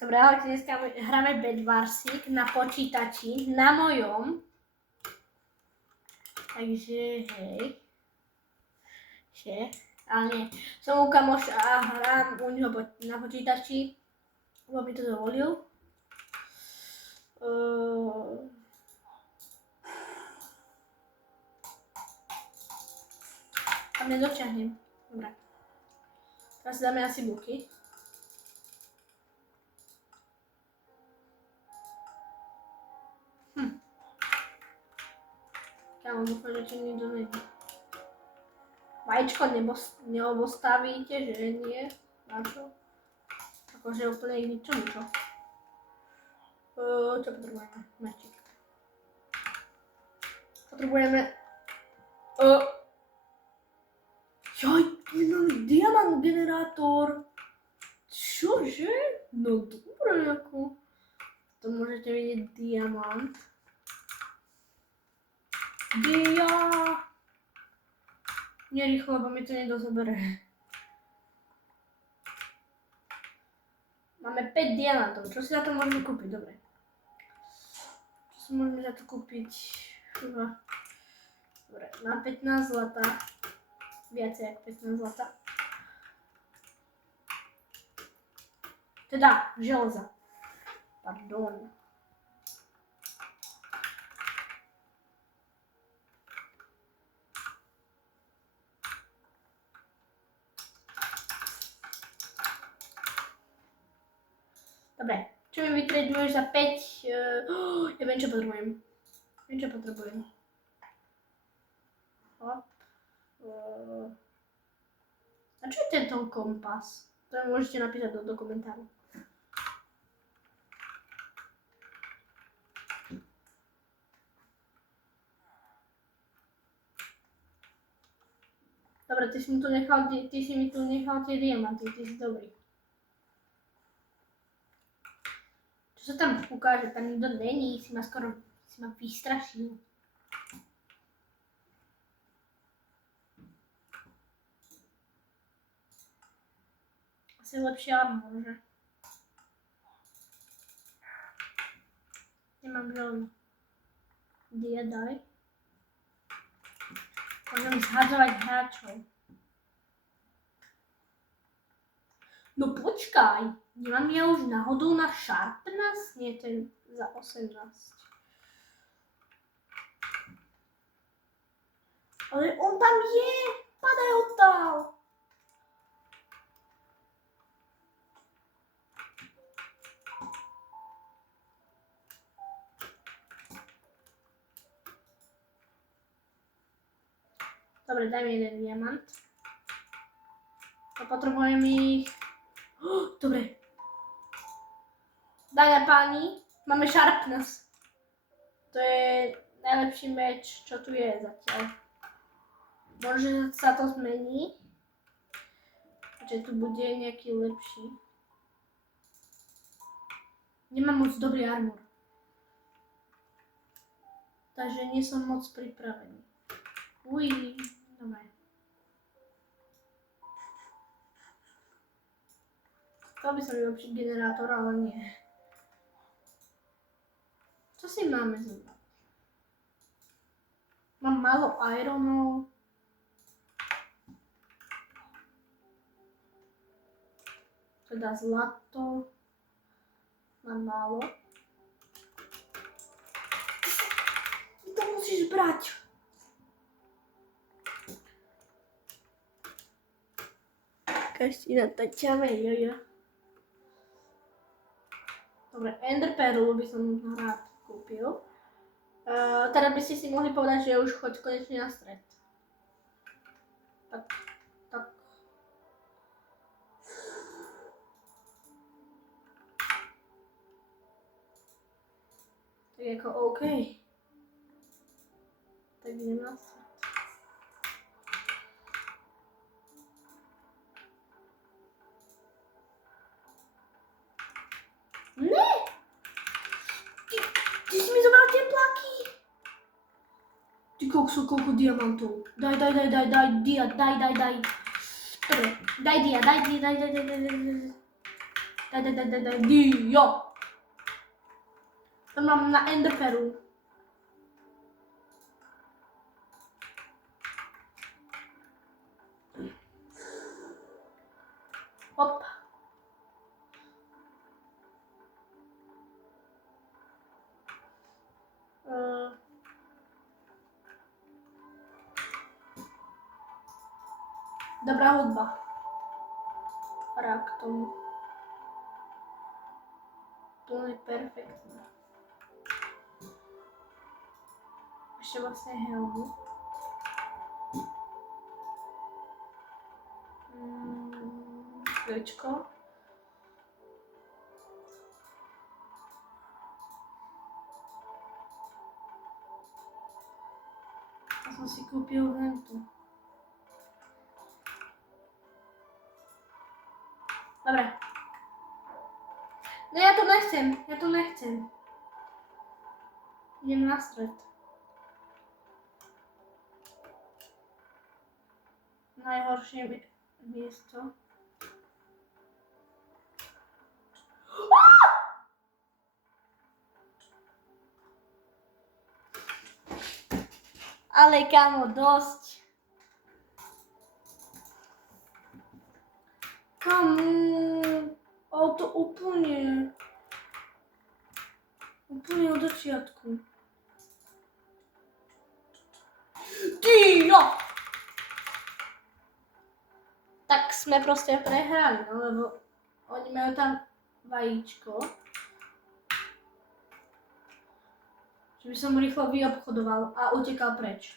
Dobre, ale dneska hráme Bedwarsík na počítači, na mojom. Takže hej. Ale nie. Som u kamoša a hrám u neho na počítači. Lebo mi to dovolil. Tam nedočiahnem. Dobre. Teraz si dáme asi buky. Kámo, dúfam, že ti nikto nejde. Vajíčko neobostavíte, že nie? Na čo? Akože úplne k ničomu, čo? Čo potrebujeme? Mečík. Potrebujeme... Jaj, máme diamant generátor. Čože? No dobre, ako... To môžete vidieť diamant. Nerýchlo, lebo mi to nedozobere. Máme 5 diamantov. Čo si za to môžeme kúpiť? Dobre. Čo si môžeme za to kúpiť? Dobre, mám 15 zlata. Viacej ako 15 zlata. Teda, železa. Pardon. Dobre, čo mi vytreduješ za 5? Ja viem, čo potrebujem. Hop. A čo je tento kompas? To mi môžete napísať do komentáru. Dobre, ty si mi tu nechal tie diamanty, ty si dobrý. Čo sa tam ukáže? Tam nikto není, si ma vystrašil. Asi lepšie armor, že? Nemám želno. Daj. Môžem zhadzovať hráčov. No počkaj, nemám ja už náhodou na Sharpness? Nie, to je za 18. Ale on tam je! Padaj odtiaľ! Dobre, daj mi jeden diamant. A potrebujem ich... Dobre. Dámy a páni, máme Sharpness. To je najlepší meč, čo tu je zatiaľ. Možno sa to zmení. Že tu bude nejaký lepší. Nemám moc dobrý armor. Takže nie som moc pripravený. Dobre. Chcel by som vylepšiť generátor, ale nie. Čo si máme zobrať? Mám málo ironov. Teda zlato. Mám málo. Ty to musíš brať. Každý natáčame, jojo. Dobre, Ender Pearl by som rád kúpil. Teda by ste si mohli povedať, že už choď konečne na stred. Tak. Tak ako OK. Tak idem na stred. Ne! Ty si mi zobral tie plaky! Ty kokso, koľko diamantov. Daj. Dobre, daj dia. Dio. To mám na enderperu. Hop. Dobrá hudba. Hra k tomu. Plne perfektné. Ešte vlastne helmu. Chvíľčko. Ja som si kúpil hentu. Dobre. No ja to nechcem. Idem na stred. Najhoršie miesto. Ale kámo, dosť. Ale to úplne od začiatku. Dio! Tak sme proste prehrali, no, lebo oni majú tam vajíčko. Že by som rýchlo vyobchodoval a utekal preč.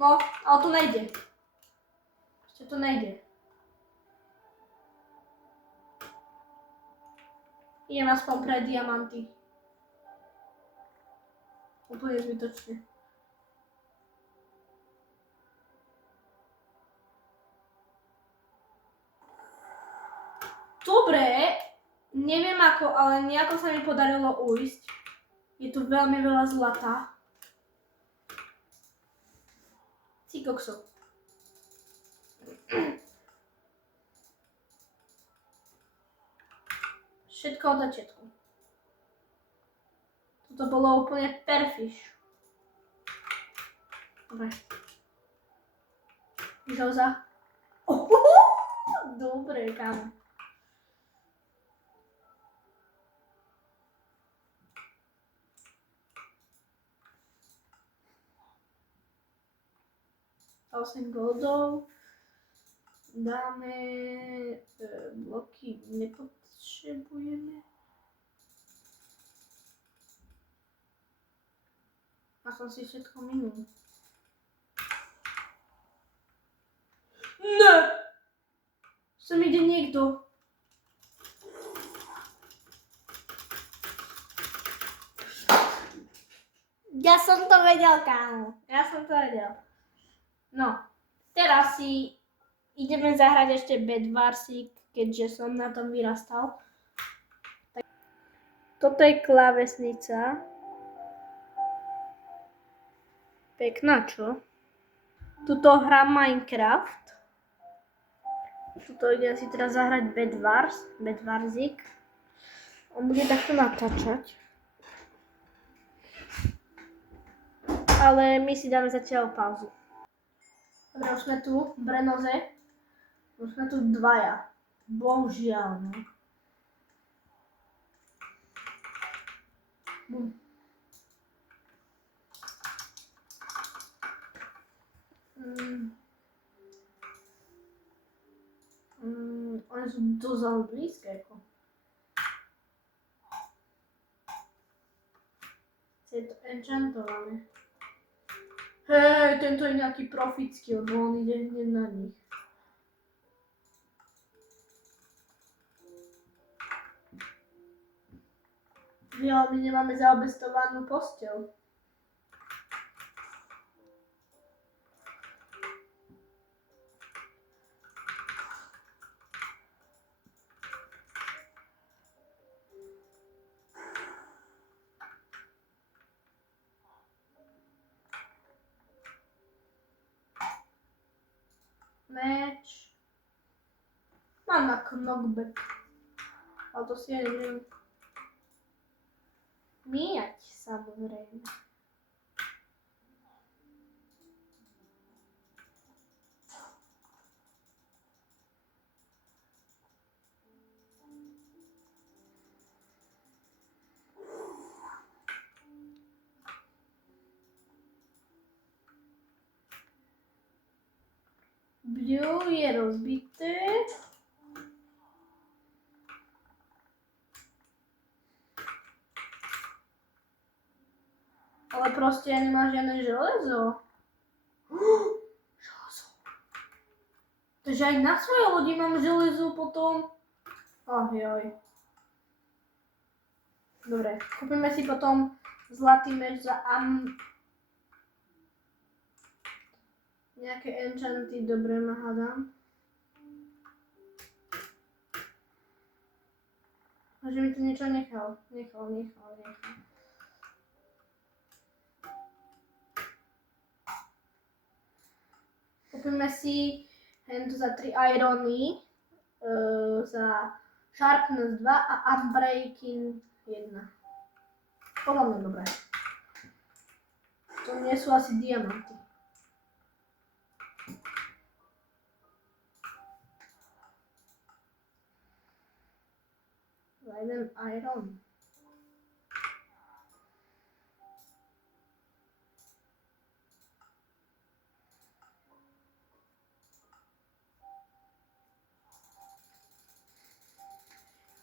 No, ale to nejde. Ešte to nejde. Idem aspoň pre diamanty. Úplne zbytočne. Dobre, neviem ako, ale nejako sa mi podarilo ujsť. Je tu veľmi veľa zlata. Si kokso. Všetko od začiatku. Toto bolo úplne perfiš. Dobre. Žoza. Dobre, kámo. Osem goldov. Dáme bloky, nepotrebujeme. A som si všetko minul. Ne! Sem ide niekto. Ja som to vedel, kámo. Ja som to vedel. No, teraz si ideme zahrať ešte Bedwarsík, keďže som na tom vyrastal. Tak. Toto je klávesnica. Pekná, čo? Tuto hrám Minecraft. Tuto idem si teraz zahrať Bedwarsík. On bude takto natáčať. Ale my si dáme zatiaľ pauzu. Dobre, už sme tu v Brenoze. Už sme tu dvaja. Bohužiaľ, no. Oni sú dosť ale blízke, ako. Je to enchantované. Hej, tento je nejaký profický, lebo on ide hneď na nich. Ale my nemáme zaobestovanú posteľ. Meč. Mám mám na knockback. Ale to si ja neviem míňať, samozrejme. Blue je rozbité. Ale proste nemá žiadne železo. Železo. Takže aj na svojej lodi mám železo potom. Joj. Dobre, kúpime si potom zlatý meč za nejaké enchanty, dobre ma hádam. A že mi tu niečo nechal. Kúpime si hentu za 3 irony, za sharpness 2 a unbreaking 1. Podľa mňa dobré. To nie sú asi diamanty. Za jeden iron.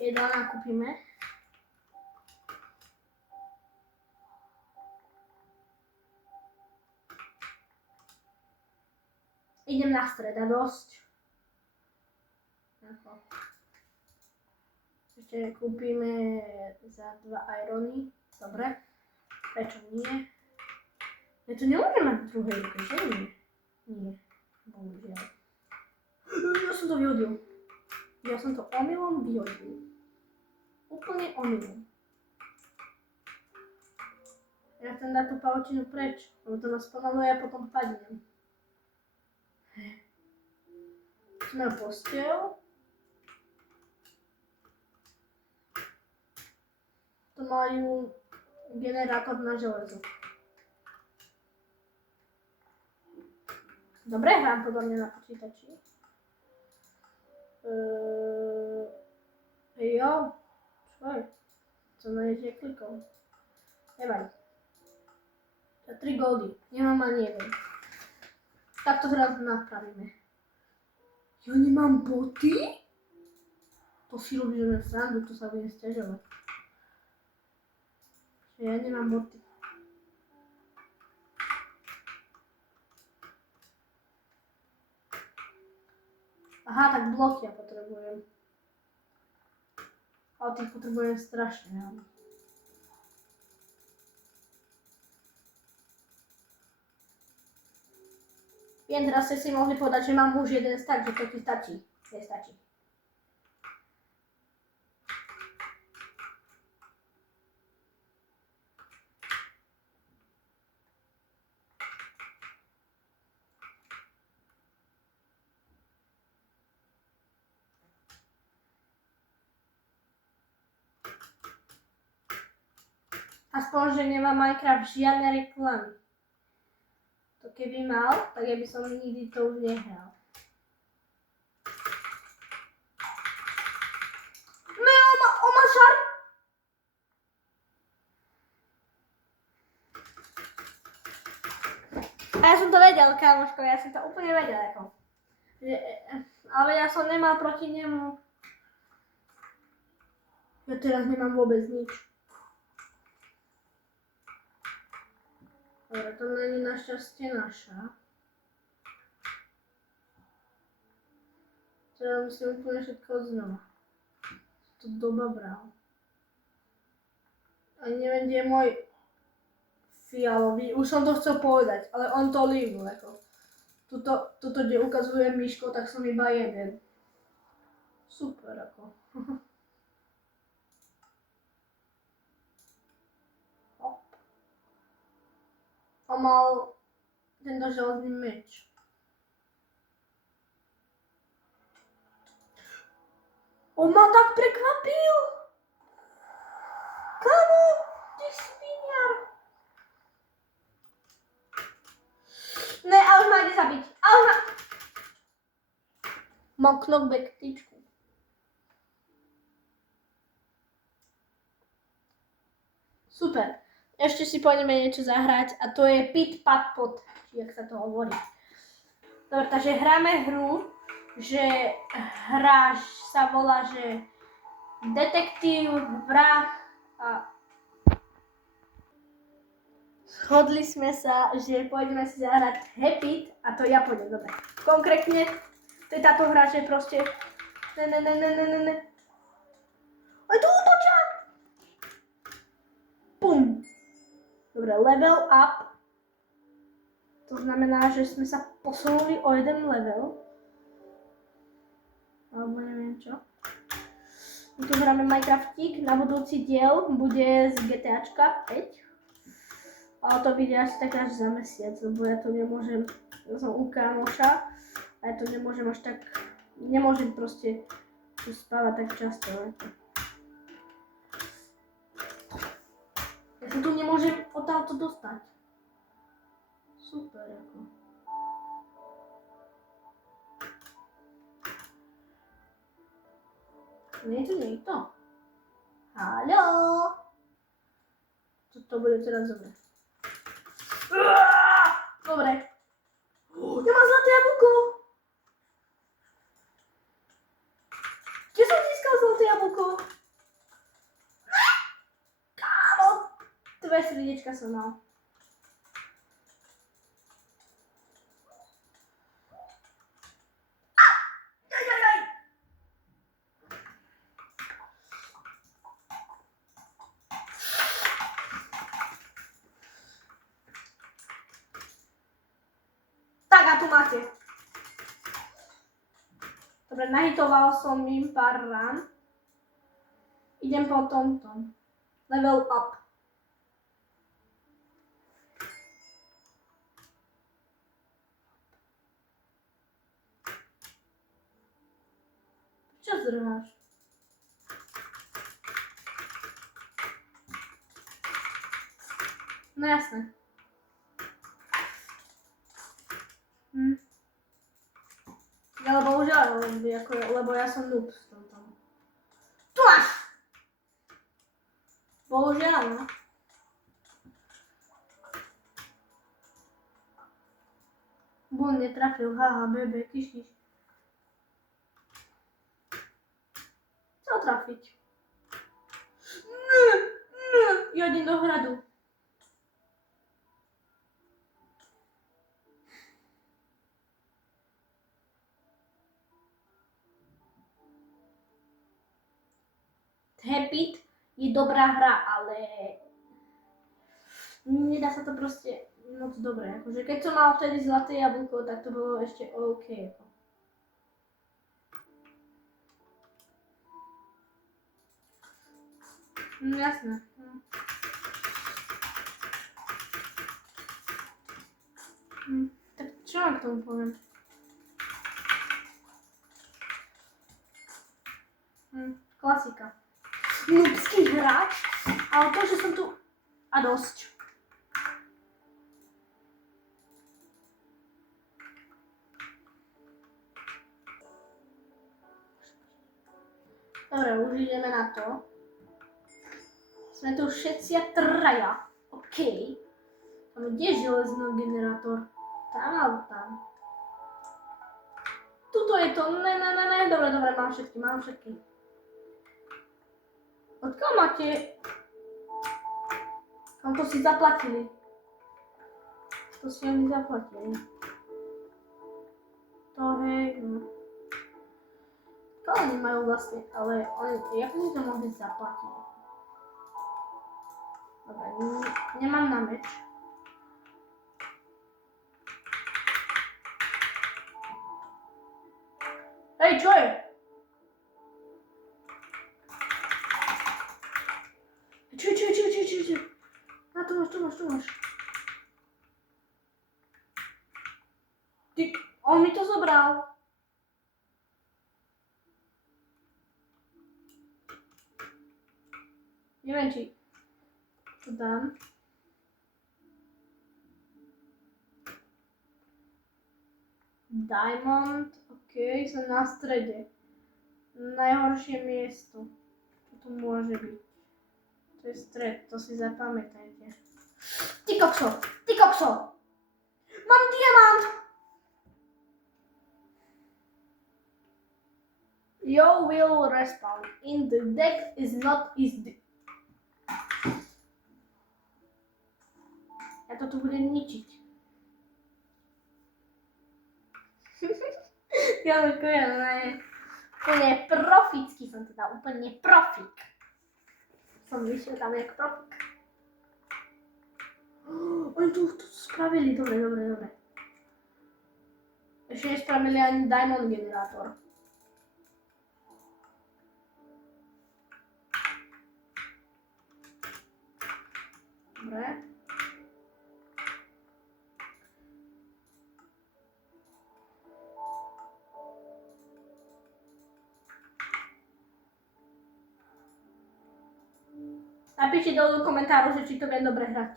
Jedla nakúpime. Idem na streda dosť. Ešte kúpime za 2 irony. Dobre. Prečo nie? Ja to nemôžem mať v druhej ruke, že nie? Nie. Bohužiaľ. Ja som to vyhodil. Ja som to omylom vyhodil. Úplne omylom. Ja chcem dať tú pavučinu preč, lebo to ma spomaluje a potom padnem. Sme na posteľ. To majú generátor na železo. Dobre, hrám podľa mňa na počítači. Jo. Čo je? Som na niečo neklikol. Nevaj. Za 3 goldy. Nemám ani jeden. Tak to teraz napravíme. Ja nemám boty? To si robíme srandu, to sa budem sťažovať. Ja nemám boty. Aha, tak bloky ja potrebujem. Ale tých potrebujem strašne. Ja. Viem, teraz ste si mohli povedať, že mám už jeden stack, že to ti stačí. Nestačí. Aspoň, že nemá Minecraft žiadne reklamy. To keby mal, tak ja by som nikdy to už nehral. Ne, on má sharp. A ja som to vedel, kamoško, ja som to úplne vedel, ako. Ale ja som nemal proti nemu. Ja teraz nemám vôbec nič. Dobre, to není našťastie naša. Teraz musím úplne všetko znova. To doba bral. Ani neviem, kde je môj fialový. Už som to chcel povedať, ale on to líbil, ako. Tuto, kde ukazuje myško, tak som iba jeden. Super, ako. On mal tento železný meč. On ma tak prekvapil. Kamo, ty sviniar. Ne, a už ma ide zabiť. A už ma... Mám knockback tyčku. Super. Ešte si poďme niečo zahrať a to je Pit Pat Pot, jak sa to hovorí. Dobre, takže hráme hru, že hra sa volá, že detektív, vrah a shodli sme sa, že pôjdeme si zahrať Happy a to ja pôjdem, dobre. Konkrétne, to je táto hra, že proste ne. Aj tu útočia! Pum! Dobre, level up. To znamená, že sme sa posunuli o jeden level. Alebo neviem čo. My tu hráme Minecraftík. Na budúci diel bude z GTAčka 5. Ale to vyjde asi tak až za mesiac, lebo ja to nemôžem, ja som u kámoša a ja to nemôžem až tak, nemôžem proste tu spávať tak často. Ja sa tu nemôžem odtiaľto dostať. Super, ako. Nie je tu niekto? Haló? To bude teraz dobre. Dobre. Ja mám zlaté jablko. Kde som získal zlaté jablko? Kámo. 2 srdiečka som mal. Tak a tu máte. Dobre, nahitoval som im pár rán. Idem po tomto. Level up. Čo zdrháš? No jasné. Ale bohužiaľ, lebo ja som noob v tomto. Tu máš! Bohužiaľ, no. Bum, netrafil, haha, bebe, kyš. Chcel trafiť. Ja idem do hradu. Happy je dobrá hra, ale nedá sa to proste moc dobre. Akože keď som mal vtedy zlaté jablko, tak to bolo ešte OK. Jasné. Tak čo vám k tomu poviem? Klasika. Noobský hráč, ale to, že som tu... A dosť. Dobre, už ideme na to. Sme tu všetci a traja. OK. Kde je železný generátor? Tam alebo tam? Tuto je to. Ne. Dobre, mám všetky. Odkiaľ máte? Kam to si zaplatili? To si oni zaplatili. To hej, no. To oni majú vlastne, ale oni, jak si to mohli zaplatiť? Dobre, nemám na meč. Hej, čo je? Čo? A tu máš. Ty, on mi to zobral. Neviem, či to dám. Diamond, ok, som na strede. Najhoršie miesto. Čo to môže byť? To je stred, to si zapamätajte. Ty kokso! Ty kokso! Mám diamant! You will respawn. In the deck is not easy. Ja to tu budem ničiť. Ja úplne profický som teda, úplne profik. Som vyšiel tam jak profik. Oni tu spravili, dobre. Ešte nespravili ani diamond generátor. Dobre. Napíšte do komentáru, že či to viem dobre hrať.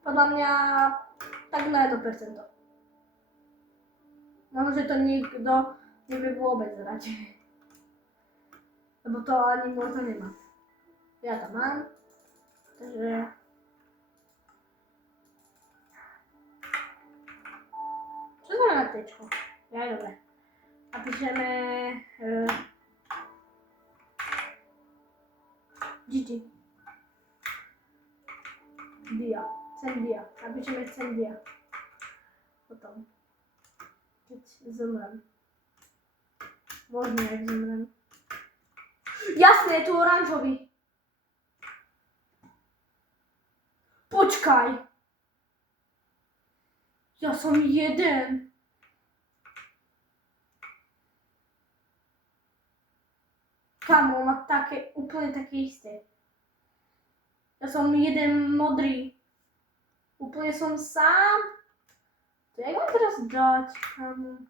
Podľa mňa tak na 1%. Možno, že to nikto nevie vôbec hrať. Lebo to ani možno nemá. Ja to mám. Takže... Čo znamená tečko? Ja, dobre. Napíšeme... GG. Dia. Chcem dia. Napíšeme chcem dia. Potom. Keď zomrem. Možno, jak zomrem. Jasne, je tu oranžový. Počkaj. Ja som jeden. Kamo, má také, úplne také isté. Ja som jeden modrý. Úplne som sám. To jak mám teraz dať, kamo?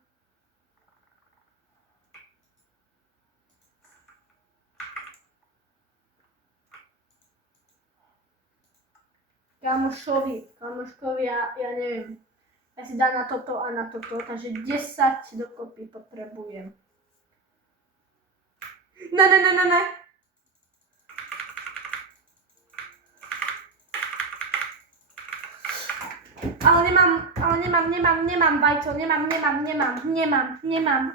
Kamoškovi, ja neviem. Ja si dám na toto a na toto, takže 10 dokopy potrebujem. Ne. Ale nemám vajco, nemám,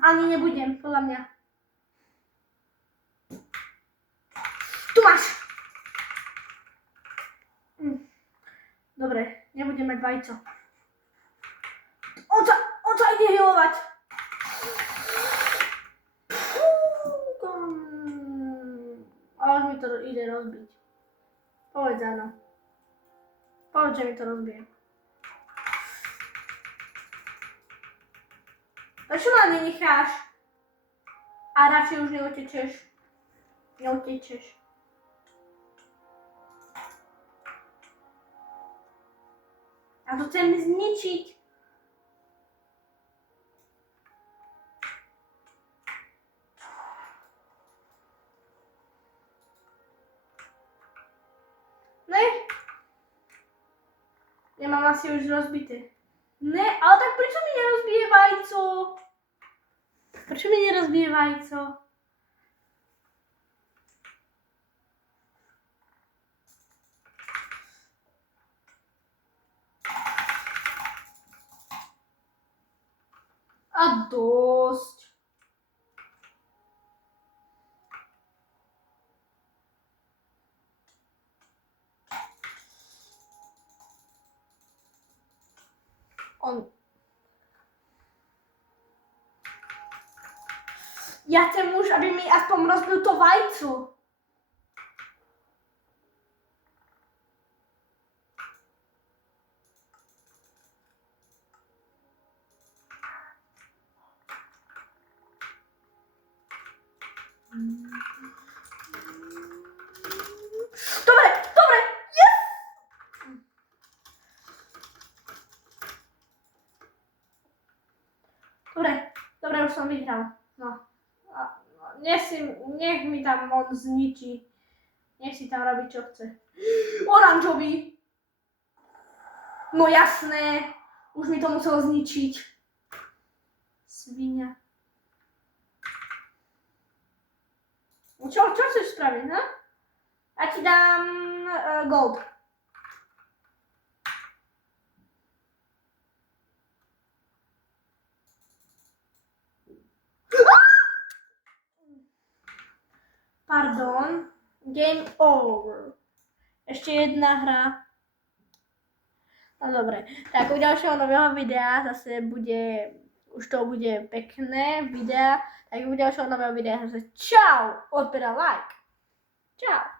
ani nebudem, podľa mňa. Tu máš! Dobre, nebudem mať vajco. On sa ide healovať. A už mi to ide rozbiť. Povedz áno. Povedz, že mi to rozbije. Prečo ma nenecháš? A radšej už neutečeš. Ja to chcem zničiť. Ne? Nemám asi už rozbité. Ne, ale tak prečo mi nerozbije vajco? Prečo mi nerozbije vajco? A dosť. Ja chcem už, aby mi aspoň rozbil to vajco. Dobre, yes! Dobre, už som vyhral. No. Nech mi tam on zničí Nech si tam robí, čo chce. Oranžový. No jasné. Už mi to muselo zničiť. Svinia. Čo chceš spraviť, no? A ti dám gold. Pardon. Game over. Ešte jedna hra. No dobre. Tak u ďalšieho nového videa zase bude, už to bude pekné videa. Tak u ďalšieho nového videa zase čau. Odbera like. Čau.